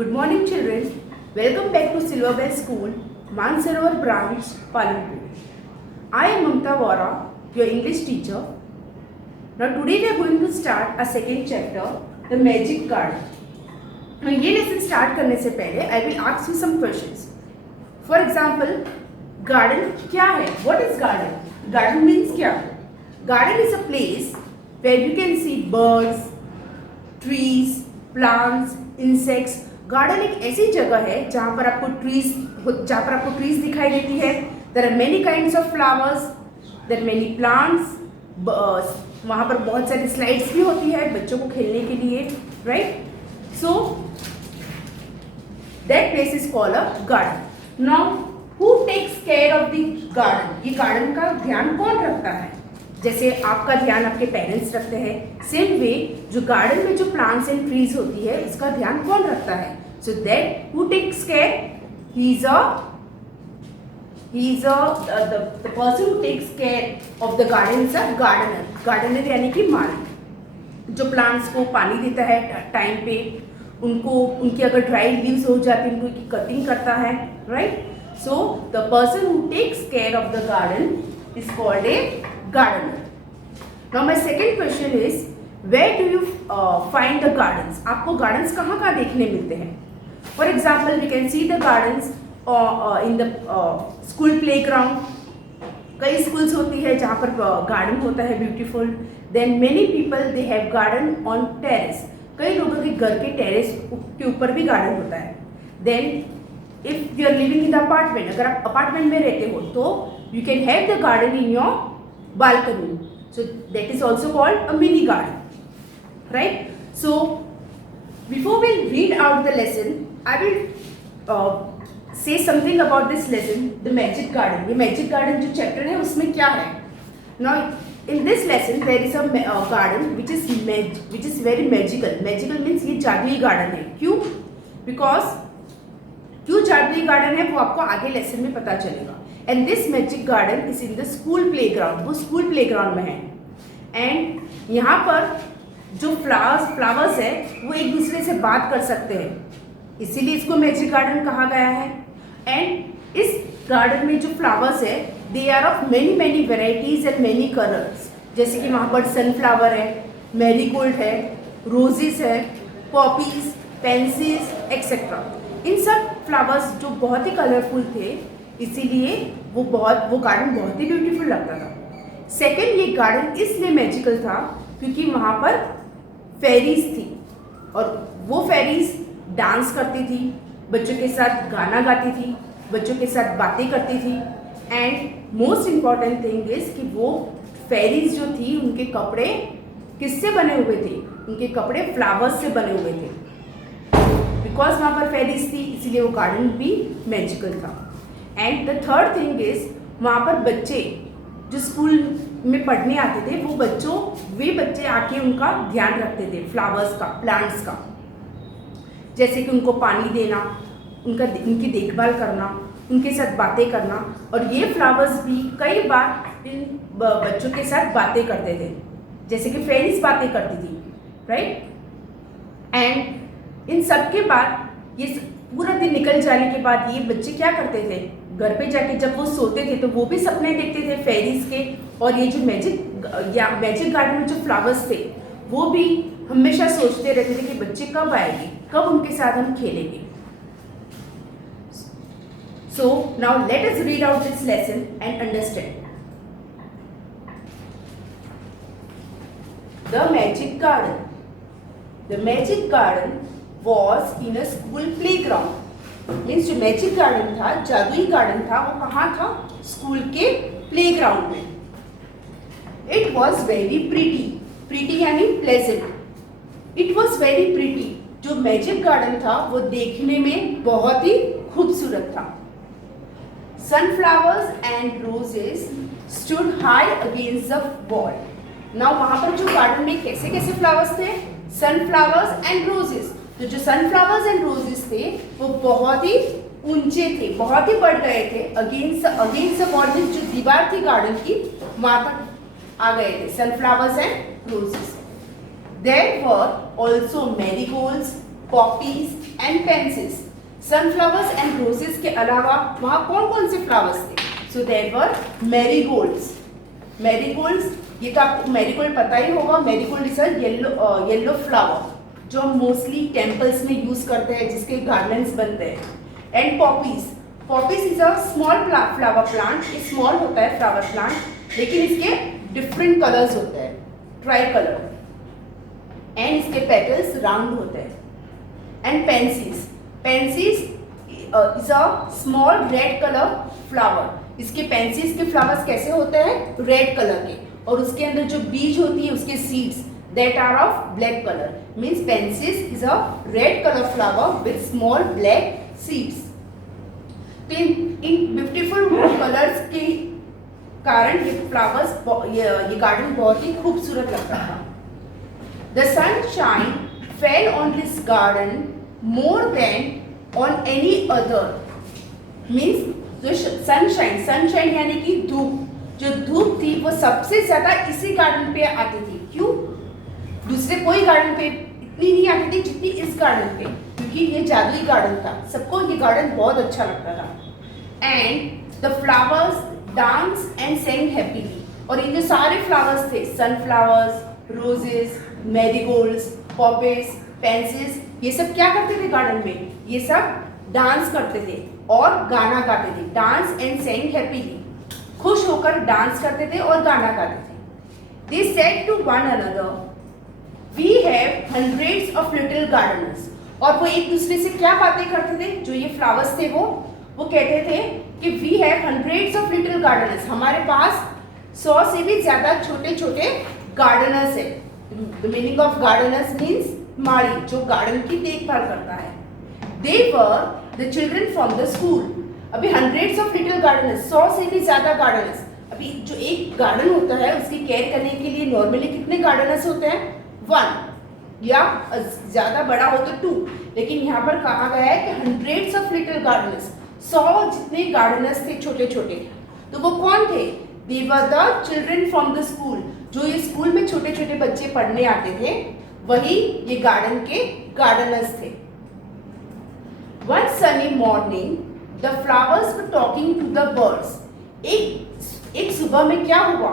Good morning, children. Welcome back to Silver Bell School, Mansarovar branch, Palanpur. I am Mamta Vora, your English teacher. Now today we are going to start a second chapter, the Magic Garden. Now ये lesson start करने से पहले I will ask you some questions. For example, garden क्या है? What is garden? Garden means क्या? Garden is a place where you can see birds, trees, plants, insects. Garden एक ऐसी जगह है जहाँ पर आपको ट्रीज दिखाई देती है. There are many kinds of flowers, there many plants. वहाँ पर बहुत सारी स्लाइड्स भी होती है बच्चों को खेलने के लिए, right? So that place is called a garden. Now who takes care of the garden? ये गार्डन का ध्यान कौन रखता है? जैसे आपका ध्यान आपके पेरेंट्स रखते हैं, सेम वे जो गार्डन में जो प्लांट्स एंड ट्रीज होती है उसका ध्यान कौन रखता है? So that who takes care? he is the person who takes care of the garden is a gardener. gardener यानी कि माली, जो प्लांट्स को पानी देता है टाइम पे, उनकी अगर ड्राई लीव्स हो जाती है उनकी कटिंग करता है, right? So the person who takes care of the garden is called a gardener. Now my second question is, where do you find the gardens? आपको gardens कहाँ देखने मिलते हैं? For example, we can see the gardens in the school playground. कई schools होती है जहाँ पर garden होता है beautiful. Then many people they have garden on terrace. कई लोगों के घर के terrace के ऊपर भी garden होता है. Then if you are living in the apartment, अगर आप apartment में रहते हो तो you can have the garden in your balcony. So that is also called a mini garden, right? So before we read out the lesson, I will say something about this lesson, the magic garden. ये magic garden जो chapter है उसमें क्या है? Now in this lesson there is a garden which is very magical. Magical means ये जादुई garden है. क्यों? Because क्यों जादुई garden है वो आपको आगे lesson में पता चलेगा. And this magic garden is in the school playground. वो school playground में है. And यहाँ पर जो flowers है वो एक दूसरे से बात कर सकते हैं, इसीलिए इसको magic garden कहा गया है. And इस garden में जो flowers है they are of many varieties and many colors. जैसे कि वहाँ पर sunflower है, marigold है, roses है, poppies, pansies, etc. इन सब flowers जो बहुत ही कलरफुल थे इसीलिए वो गार्डन बहुत ही ब्यूटीफुल लगता था. सेकंड, ये गार्डन इसलिए मैजिकल था क्योंकि वहाँ पर फेरीज थी और वो फेरीज डांस करती थी, बच्चों के साथ गाना गाती थी, बच्चों के साथ बातें करती थी. And most important thing is कि वो फेरीज जो थी उनके कपड़े किससे बने हुए थे? उनके कपड़े फ्लावर्स से बने हुए थे. बिकॉज वहाँ पर फेरीज थी इसीलिए वो गार्डन भी मैजिकल था. And the third thing is वहाँ पर बच्चे जो स्कूल में पढ़ने आते थे वे बच्चे आके उनका ध्यान रखते थे, फ्लावर्स का, प्लांट्स का, जैसे कि उनको पानी देना, उनकी देखभाल करना, उनके साथ बातें करना. और ये फ्लावर्स भी कई बार इन बच्चों के साथ बातें करते थे, जैसे कि फेरीज बातें करती थी, राइट? एंड इन सब के बाद ये पूरा दिन निकल जाने के बाद ये बच्चे क्या करते थे? घर पे जाके जब वो सोते थे तो वो भी सपने देखते थे फेरीज के. और ये जो मैजिक गार्डन में जो फ्लावर्स थे वो भी हमेशा सोचते रहते थे कि बच्चे कब आएंगे, कब उनके साथ हम खेलेंगे. So now let us read out this lesson and understand. The magic garden. The magic garden was in a school playground. Means जो मैजिक गार्डन था, जादुई गार्डन था, वो कहाँ था? स्कूल के प्लेग्राउंड में. इट वॉज वेरी प्रीटी यानी pleasant. It was very pretty. जो मैजिक गार्डन था वो देखने में बहुत ही खूबसूरत था. Sunflowers and roses stood high against the wall. Now वहाँ पर जो गार्डन में कैसे फ्लावर्स थे? Sunflowers and roses. तो जो सनफ्लावर्स एंड रोजेस थे वो बहुत ही ऊंचे थे, बहुत ही बढ़ गए थे. अगेंस्ट द वॉल में जो दीवार थी गार्डन की वहां तक आ गए थे sunflowers and roses. There were also marigolds, poppies and pansies. Sunflowers and roses के अलावा वहाँ कौन कौन से फ्लावर्स थे? So there were marigolds. Marigolds, ये तो आपको मैरीगोल्ड पता ही होगा। Marigold is a yellow flower जो हम मोस्टली टेम्पल्स में यूज करते हैं, जिसके गार्डन्स बनते हैं। And poppies, poppies is a small flower plant. ये स्मॉल होता है फ्लावर प्लांट, लेकिन इसके डिफरेंट कलर्स होते हैं, ट्राई कलर, एंड इसके पेटल्स राउंड होते हैं। And pencils, pencils is a small red colour flower. इसके पेंसिल्स के फ्लावर्स कैसे होते हैं? रेड कलर के, और उसके अंदर जो बीज होती है उसके seeds that are of black colour. Means pansies is a red colour flower with small black seeds. तो इन ब्यूटीफुल कलर्स के कारण ये फ्लावर्स, ये गार्डन बहुत ही खूबसूरत लगता था। The sunshine fell on this garden more than on any other. Means जो सनशाइन, सनशाइन यानी कि धूप, जो धूप थी वो सबसे ज्यादा इसी गार्डन पे आती थी। क्यों? दूसरे कोई गार्डन पे इतनी नहीं आती थी जितनी इस गार्डन पे, क्योंकि ये जादुई गार्डन था, सबको ये गार्डन बहुत अच्छा लगता था। And the flowers dance and saying happily. और ये जो सारे फ्लावर्स थे, sunflowers, roses, marigolds, poppies, pencils, ये सब क्या करते थे गार्डन में? ये सब डांस करते थे और गाना गाते थे। डांस एंड सेंग हैप्पीली, खुश होकर डांस करते थे और गाना गाते थे। They said to one another, we have hundreds of little gardeners. और वो एक दूसरे से क्या बातें करते थे? जो ये फ्लावर्स थे वो कहते थे कि we have hundreds of little gardeners, हमारे पास 100 से भी ज्यादा छोटे छोटे गार्डनर्स है। The meaning of gardeners means माली, जो गार्डन की देखभाल करता है। They were the children from the school. अभी हंड्रेड्स ऑफ लिटिल गार्डनर्स, 100 से भी ज्यादा गार्डनर्स। अभी जो एक गार्डन होता है उसकी केयर करने के लिए नॉर्मली कितने गार्डनर्स होते हैं? 1, या ज्यादा बड़ा हो तो 2, लेकिन यहाँ पर कहा गया है कि हंड्रेड्स ऑफ लिटिल गार्डनर्स, 100 जितने गार्डनर्स थे छोटे छोटे। तो वो कौन थे? They were the children from the school. जो ये स्कूल में छोटे छोटे बच्चे पढ़ने आते थे, वही ये गार्डन के गार्डनर्स थे। One sunny morning, the flowers were talking to the birds. एक सुबह में क्या हुआ?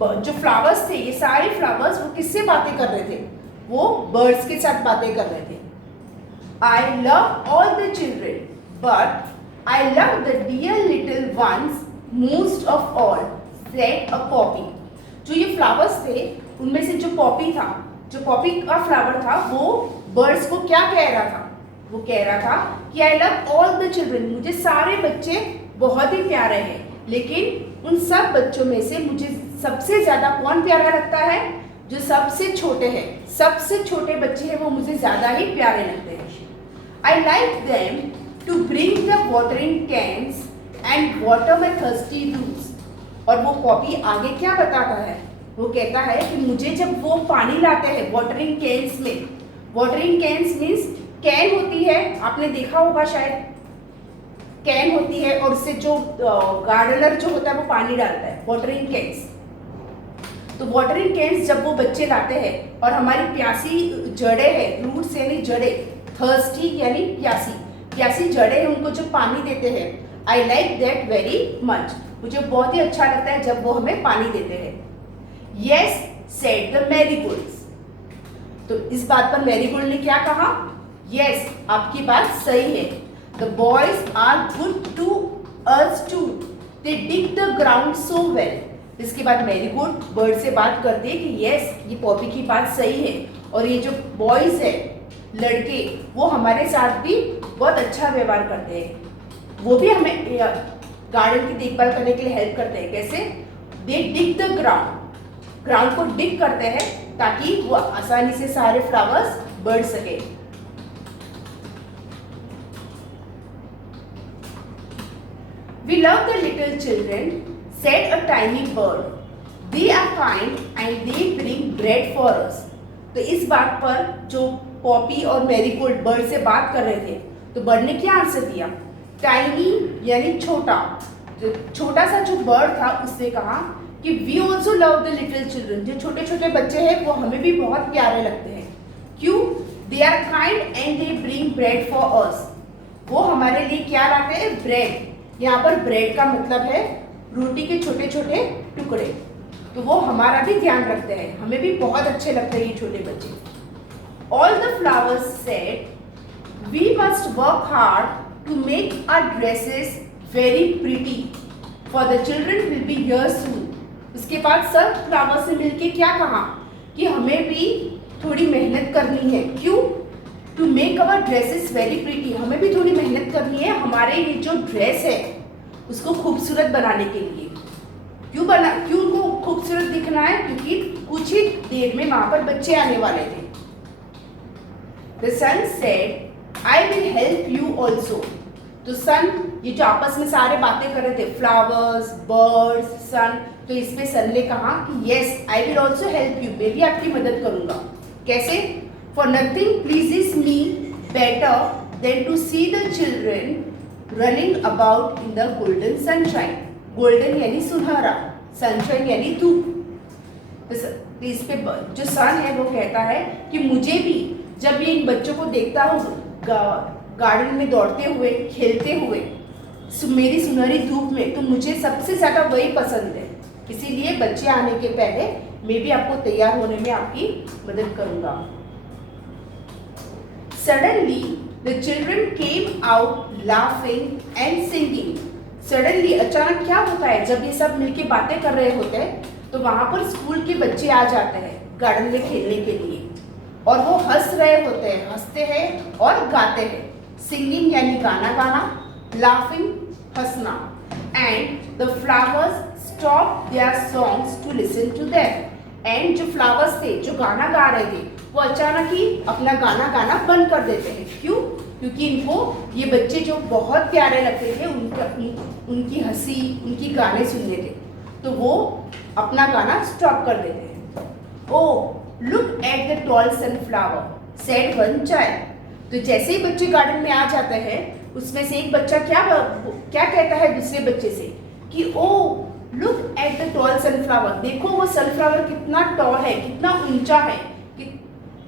जो फ्लावर्स थे, ये सारे फ्लावर्स, वो किससे बातें कर रहे थे? वो बर्ड्स के साथ बातें कर रहे थे। I love all the children, but I love the dear little ones most of all, said a poppy. जो ये फ्लावर्स थे, उनमें से जो पॉपी था, जो पॉपी का फ्लावर था, वो बर्ड्स को क्या कह रहा था? वो कह रहा था कि I love all the children, मुझे सारे बच्चे बहुत ही प्यारे हैं, लेकिन उन सब बच्चों में से मुझे सबसे ज्यादा कौन प्यारा लगता है? जो सबसे छोटे हैं, सबसे छोटे बच्चे हैं, वो मुझे ज्यादा ही प्यारे लगते हैं। I like them to bring the watering cans and water my thirsty roots. और वो पॉपी आगे क्या बताता है? वो कहता है कि मुझे जब वो पानी लाते हैं वाटरिंग कैन्स में, वाटरिंग कैन्स मीन्स कैन होती है, आपने देखा होगा शायद, कैन होती है और उससे जो गार्डनर जो होता है वो पानी डालता है, वाटरिंग कैन्स। तो वाटरिंग कैन्स जब वो बच्चे लाते हैं और हमारी प्यासी जड़ें हैं, रूट्स यानी जड़ें, थर्स्टी यानी प्यासी, प्यासी जड़ें हैं, उनको जो पानी देते हैं, I like that very much, मुझे बहुत ही अच्छा लगता है जब वो हमें पानी देते हैं। Yes said the marigolds. तो इस बात पर मैरीगोल्ड ने क्या कहा? यस, आपकी बात सही है। The boys are good to us too, they dig the ground so well. इसके बाद मैरीगोल्ड बर्ड से बात करती है कि यस, ये पॉपी की बात सही है, और ये जो बॉयज है, लड़के, वो हमारे साथ भी बहुत अच्छा व्यवहार करते हैं, वो भी हमें गार्डन की देखभाल करने के लिए हेल्प करते हैं। कैसे? दे डिग द ग्राउंड, ग्राउंड को डिग करते हैं ताकि वो आसानी से सारे फ्लावर्स बढ़ सके। We love the little children, said a tiny bird. They are kind and they bring bread for us. तो इस बात पर जो पॉपी और मैरीगोल्ड बर्ड से बात कर रहे थे, तो बर्ड ने क्या आंसर दिया? टाइनी यानी छोटा, जो छोटा सा जो बर्ड था उसने कहा कि we also love the little children, जो छोटे छोटे बच्चे हैं वो हमें भी बहुत प्यारे लगते हैं। क्यों? They are kind and they bring bread for us. वो हमारे लिए क्या लाते हैं? ब्रेड। यहाँ पर ब्रेड का मतलब है रोटी के छोटे छोटे टुकड़े। तो वो हमारा भी ध्यान रखते हैं, हमें भी बहुत अच्छे लगते हैं ये छोटे बच्चे। All the flowers said we must work hard to make our dresses very pretty for the children will be here soon. उसके बाद सब फ्लावर्स ने मिलके क्या कहा कि हमें भी थोड़ी मेहनत करनी है। क्यों? To make our dresses very pretty, हमें भी थोड़ी मेहनत करनी है हमारे ये जो ड्रेस है उसको खूबसूरत बनाने के लिए। क्यों उनको खूबसूरत दिखना है? क्योंकि कुछ ही देर में वहां पर बच्चे आने वाले थे। The sun said, I will help you also. तो सन, ये जो आपस में सारे बातें कर रहे थे, फ्लावर्स, बर्ड्स, सन, तो इसमें सन ने कहा कि yes I will also help you, मैं भी आपकी मदद करूंगा। कैसे? For nothing pleases me better than to see the children running about in the golden sunshine. Golden यानी सुनहरा, सनशाइन यानी धूप। तो इस पे जो सन है वो कहता है कि मुझे भी जब ये इन बच्चों को देखता हूँ गार्डन में दौड़ते हुए, खेलते हुए मेरी सुनहरी धूप में, तो मुझे सबसे ज्यादा वही पसंद है। इसीलिए बच्चे आने के पहले मैं भी आपको तैयार होने में आपकी मदद करूंगा। Suddenly the children came out laughing and singing. Suddenly, अचानक क्या होता है? जब ये सब मिलके बातें कर रहे होते हैं तो वहां पर स्कूल के बच्चे आ जाते हैं गार्डन में खेलने के लिए, और वो हंस रहे होते हैं, हंसते हैं और गाते हैं। सिंगिंग यानी गाना गाना, लाफिंग हंसना। And the flowers stop their songs to listen to them. And जो फ्लावर्स थे जो गाना गा रहे थे वो अचानक ही अपना गाना गाना बंद कर देते हैं। क्यों? क्योंकि इनको ये बच्चे जो बहुत प्यारे लगते थे, उनकी हंसी, उनकी गाने सुनने थे, तो वो अपना गाना स्टॉप कर देते हैं। Oh look at the tall sunflower said one child. तो जैसे ही बच्चे गार्डन में आ जाते हैं उसमें से एक बच्चा क्या कहता है दूसरे बच्चे से कि oh look at the tall sunflower, देखो वो सनफ्लावर कितना टॉल है, कितना ऊंचा है।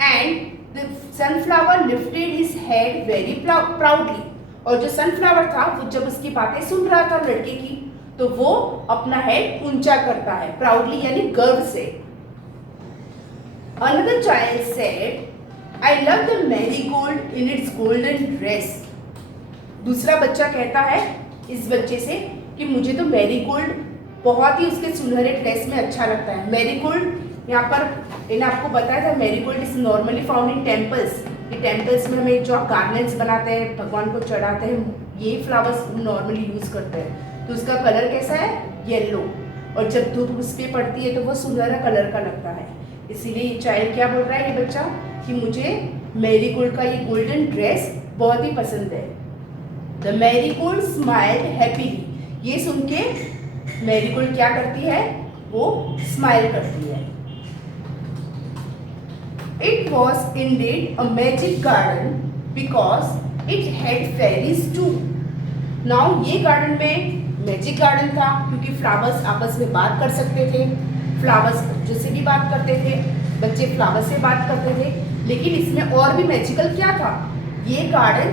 And the sunflower lifted his head very proudly. और जो सनफ्लावर था वो जब उसकी बातें सुन रहा था लड़के की, तो वो अपना हेड ऊंचा करता है, प्राउडली यानी गर्व से। Another child said, I love the marigold in its golden dress. दूसरा बच्चा कहता है इस बच्चे से कि मुझे तो मैरीगोल्ड बहुत ही उसके सुनहरे ड्रेस में अच्छा लगता है। मैरीगोल्ड यहाँ पर मैंने आपको बताया था, marigold is normally found in temples. ये टेम्पल्स में हमें जो गार्लैंड्स बनाते हैं, भगवान को चढ़ाते हैं, ये फ्लावर्स नॉर्मली यूज करते हैं। तो उसका कलर कैसा है? येलो। और जब धूप उस पर पड़ती है तो वो सुनहरा कलर का लगता है। इसीलिए ये चाइल्ड क्या बोल रहा है, ये बच्चा, कि मुझे मैरीगोल्ड का ये गोल्डन ड्रेस बहुत ही पसंद है। The marigold smiled happily. ये सुन के मैरीगोल्ड क्या करती है? वो स्माइल करती है। It was indeed a magic garden because it had fairies too. Now ये गार्डन में मैजिक गार्डन था क्योंकि फ्लावर्स आपस में बात कर सकते थे, फ्लावर्स बच्चों से भी बात करते थे, बच्चे फ्लावर से बात करते थे। लेकिन इसमें और भी मैजिकल क्या था? ये गार्डन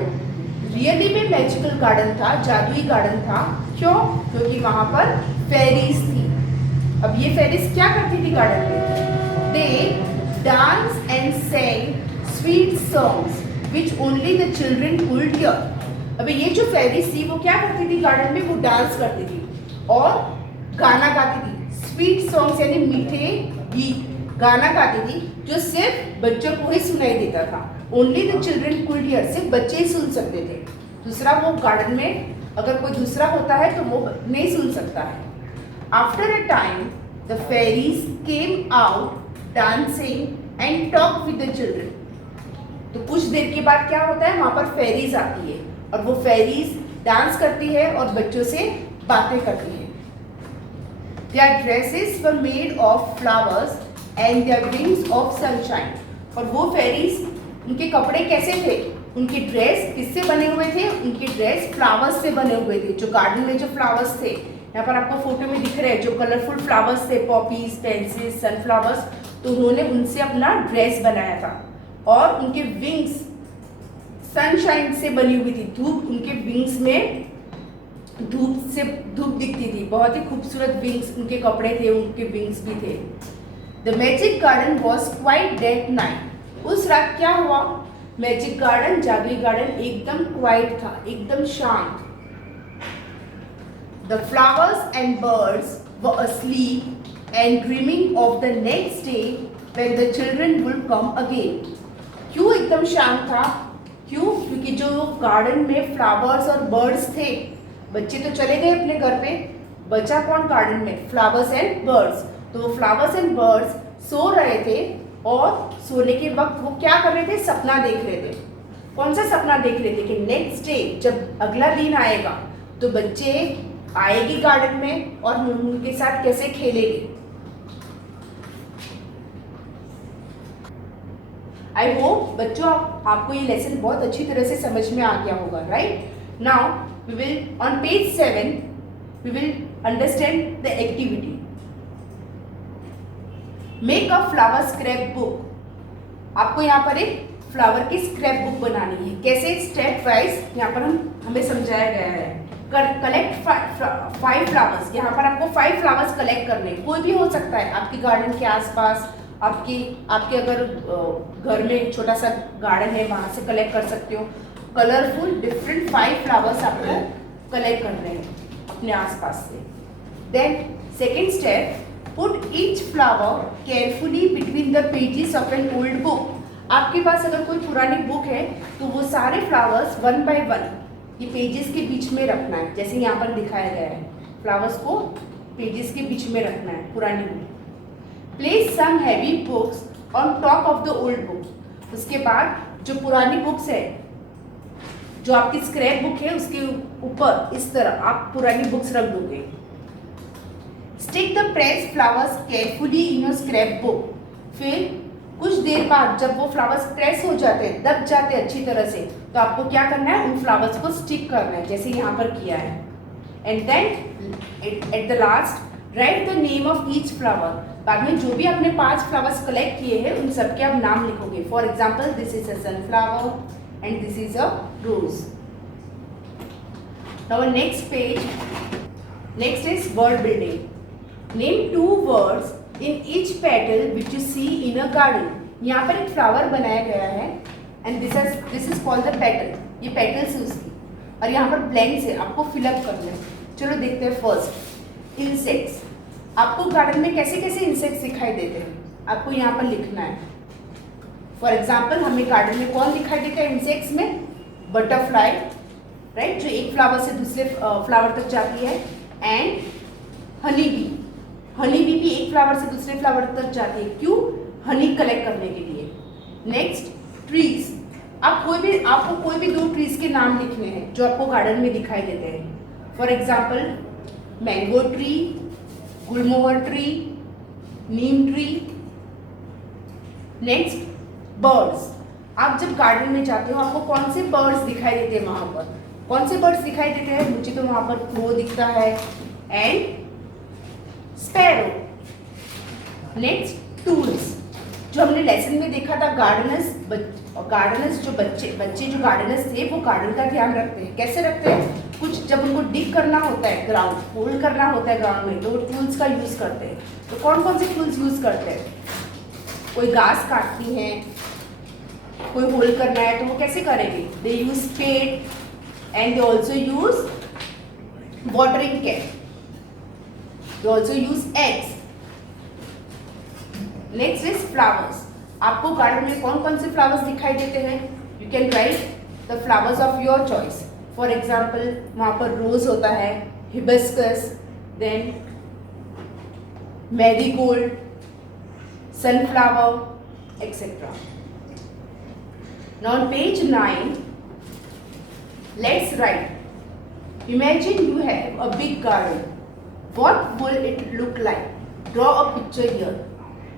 रियली में मैजिकल गार्डन था, जादुई गार्डन था। क्यों? क्योंकि वहां पर फेरीज थी। अब ये फेरीज क्या करती थी गार्डन में? They dance and sang sweet songs which only the children could hear. अबे ये जो फेरीज थी वो क्या करती थी गार्डन में? वो डांस करती थी और गाना गाती थी। स्वीट सॉन्ग्स यानी मीठे गीत, गाना गाती थी जो सिर्फ बच्चों को ही सुनाई देता था। Only the children could here, सिर्फ बच्चे ही सुन सकते थे। दूसरा वो गार्डन में अगर कोई दूसरा होता है तो वो नहीं सुन सकता है। After a time the fairies came out dancing and talk with the children. तो कुछ देर के बाद क्या होता है? वहां पर फेरीज आती है और वो फेरीज डांस करती है और बच्चों से बातें करती है। Their dresses were made of flowers and their wings of sunshine. और वो फेरीज, उनके कपड़े कैसे थे? उनके ड्रेस किससे बने हुए थे? उनके ड्रेस फ्लावर्स से बने हुए थे। जो गार्डन में जो फ्लावर्स थे, यहाँ पर आपको फोटो में दिख रहे हैं, जो कलरफुल फ्लावर्स थे, पॉपीज, पेंसिल्स, सनफ्लावर्स, तो उन्होंने उनसे अपना ड्रेस बनाया था। और उनके विंग्स सनशाइन से बनी हुई थी, धूप उनके विंग्स में धूप दिखती थी, बहुत ही खूबसूरत विंग्स उनके कपड़े थे, उनके विंग्स भी थे। The magic garden was quite that night. उस रात क्या हुआ? मैजिक गार्डन, जादुई गार्डन एकदम क्वाइट था, एकदम शांत। The flowers and birds were asleep and dreaming of the next day when the children would come again। क्यों एकदम शांत था? क्यों? क्योंकि जो गार्डन में फ्लावर्स और बर्ड्स थे, बच्चे तो चले गए अपने घर पे, बचा कौन गार्डन में? Flowers and birds. तो वो फ्लावर्स एंड बर्ड्स सो रहे थे और सोने के वक्त वो क्या कर रहे थे? सपना देख रहे थे। कौन सा सपना देख रहे थे? कि नेक्स्ट डे, जब अगला दिन आएगा तो बच्चे आएगी गार्डन में और उनके साथ कैसे खेलेंगे। आई होप बच्चों आपको ये लेसन बहुत अच्छी तरह से समझ में आ गया होगा, right? Now we will on page 7 we will understand the activity. Make a flower scrap book. आपको यहाँ पर एक फ्लावर की स्क्रैप बुक बनानी है। कैसे? स्टेप वाइज यहाँ पर हमें समझाया गया है। Collect 5 flowers. यहाँ पर आपको 5 फ्लावर्स कलेक्ट करने, कोई भी हो सकता है आपके गार्डन के आसपास, आपके अगर घर में छोटा सा गार्डन है वहाँ से कलेक्ट कर सकते हो। कलरफुल डिफरेंट 5 फ्लावर्स आपको कलेक्ट करने हैं अपने आसपास से। Then second step, put each flower carefully between the pages of an old book. आपके पास अगर कोई पुरानी बुक है तो वो सारे फ्लावर्स 1 बाय 1 ये पेजेस के बीच में रखना है, जैसे यहाँ पर दिखाया गया है। फ्लावर्स को पेजेस के बीच में रखना है पुरानी book. Place some heavy books on top of the old book. उसके बाद जो पुरानी बुक्स है, जो आपकी स्क्रैप बुक है, उसके ऊपर इस तरह आप पुरानी बुक्स रख दोगे। Stick the pressed flowers carefully in your scrap book. फिर कुछ देर बाद जब वो फ्लावर्स प्रेस हो जाते हैं, दब जाते हैं अच्छी तरह से, तो आपको क्या करना है? उन फ्लावर्स को स्टिक करना है, जैसे यहाँ पर किया है। And then at the last write the name of each flower. बाद में जो भी आपने 5 फ्लावर्स कलेक्ट किए हैं उन सबके आप नाम लिखोगे। For example, this is a sunflower and this is a rose. Now next page, next is word building. Name 2 words in each petal which you see in a garden। यहाँ पर एक फ्लावर बनाया गया है and this is called the petal। ये petals है उसकी, और यहाँ पर blanks है, आपको फिलअप करना है। चलो देखते हैं। First, insects. आपको गार्डन में कैसे कैसे इंसेक्ट्स दिखाई देते हैं, आपको यहाँ पर लिखना है। फॉर एग्जाम्पल, हमें गार्डन में कौन दिखाई देता है इंसेक्ट्स में? बटरफ्लाई, राइट, जो एक फ्लावर से दूसरे फ्लावर तक जाती है। And honey bee. Honey bee भी एक फ्लावर से दूसरे फ्लावर तक जाती है। क्यों? हनी कलेक्ट करने के लिए। Next, trees. आपको कोई भी 2 ट्रीज के नाम लिखने हैं जो आपको गार्डन में दिखाई देते हैं। For example, mango tree, Gulmohar tree, Neem tree. Next, birds. आप जब गार्डन में जाते हो आपको कौन से बर्ड्स दिखाई देते हैं? वहाँ पर कौन से बर्ड्स दिखाई देते हैं? मुझे तो वहाँ पर क्रो दिखता है एंड स्पैरो। Next, tools. जो हमने लेसन में देखा था, गार्डनर्स जो बच्चे जो गार्डनर्स थे वो गार्डन का ध्यान रखते हैं। कैसे रखते हैं? कुछ जब उनको डिग करना होता है, ग्राउंड होल्ड करना होता है ग्राउंड में, तो वो टूल्स का यूज करते हैं। तो कौन कौन से टूल्स यूज करते हैं? कोई घास काटती है, कोई होल्ड करना है, तो वो कैसे करेंगे? They use spade and they also use watering can. They also use eggs। Next is flowers। आपको गार्डन में कौन कौन से फ्लावर्स दिखाई देते हैं? You can write the flowers of your choice। For example, वहाँ पर रोज होता है, hibiscus, then marigold, sunflower, etc। Now on page 9, let's write। Imagine you have a big garden। What will it look like? Draw a picture here।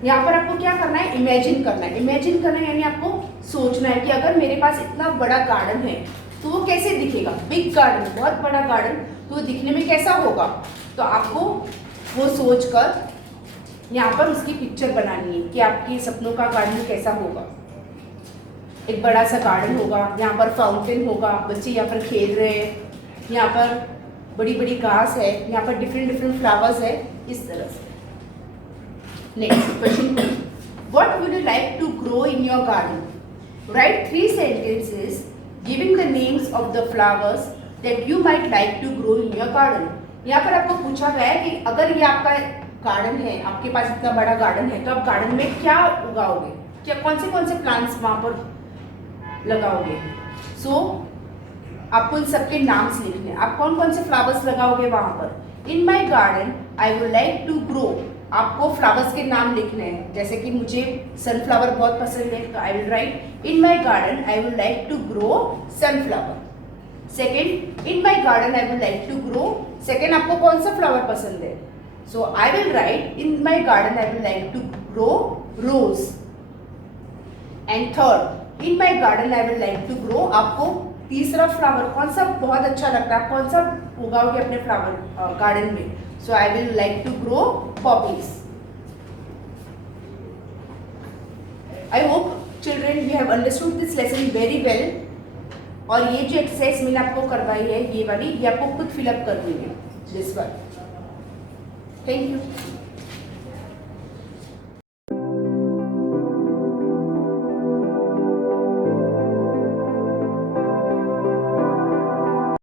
यहाँ पर आपको क्या करना है? इमेजिन करना है। इमेजिन करना है यानी आपको सोचना है कि अगर मेरे पास इतना बड़ा गार्डन है तो वो कैसे दिखेगा। बिग गार्डन, बहुत बड़ा गार्डन, तो वो दिखने में कैसा होगा। तो आपको वो सोचकर यहाँ पर उसकी पिक्चर बनानी है कि आपके सपनों का गार्डन कैसा होगा। एक बड़ा सा गार्डन होगा, यहाँ पर फाउंटेन होगा, बच्चे यहाँ पर खेल रहे हैं, यहाँ पर बड़ी बड़ी घास है, यहाँ पर डिफरेंट डिफरेंट फ्लावर्स है, इस तरह से। Next question, what would you like to grow in your garden? Right 3 sentences giving the names of the flowers that you might like to grow in your garden. यहाँ पर आपको पूछा गया है कि अगर ये आपका गार्डन है, आपके पास इतना बड़ा गार्डन है, तो आप गार्डन में क्या उगाओगे, क्या कौन से प्लांट्स वहाँ पर लगाओगे? सो आपको इन सबके नाम्स लिखने हैं। आप कौन से फ्लावर्स लगाओगे वहाँ पर? In my garden I would like to grow, आपको फ्लावर्स के नाम लिखने हैं। जैसे कि मुझे सनफ्लावर बहुत पसंद है, तो I will write in my garden I would like to grow sunflower. Second, in my garden I would like to grow, second आपको कौन सा फ्लावर पसंद है? So I will write in my garden I would like to grow rose. And third, in my garden I would like to grow, आपको तीसरा flower कौन सा बहुत अच्छा लगता है, कौन सा उगाओगे अपने फ्लावर गार्डन में? So I will like to grow poppies. I hope children you have understood this lesson very well. और ये जो एक्सरसाइज मैंने आपको करवाई है, ये वाली, ये आपको खुद फिलअप करनी है, दिस वन। Thank you.